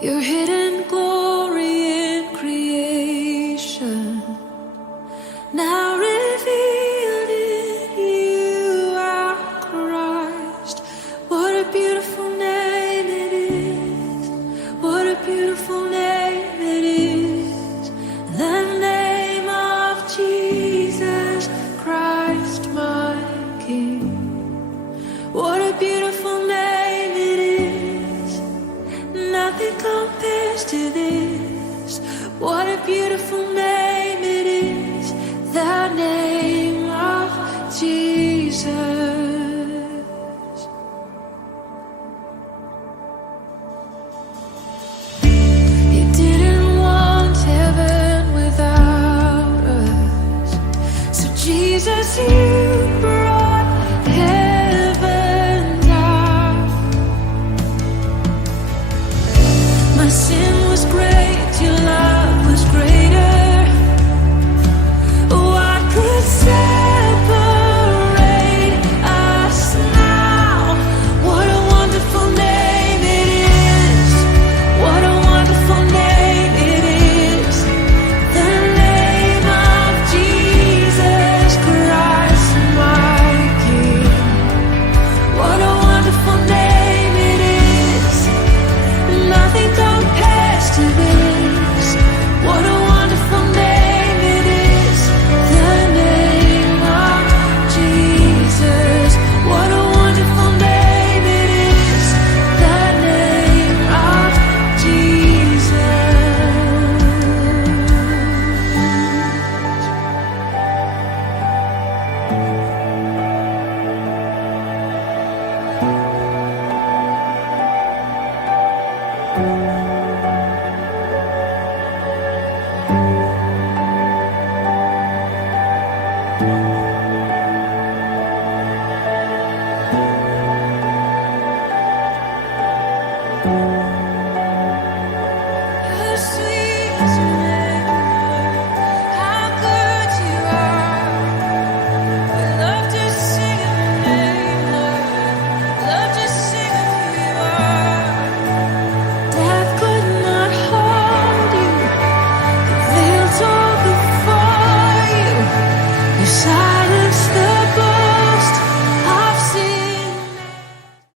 your hidden glory in creation, now revealed in you, our Christ. What a beautiful name it is. What a beautiful name it is. The name of Jesus Christ, my King. What a beautiful name it is. Nothing compares to this. What a beautiful name it is. The name of Jesus. You didn't want heaven without us. So Jesus, you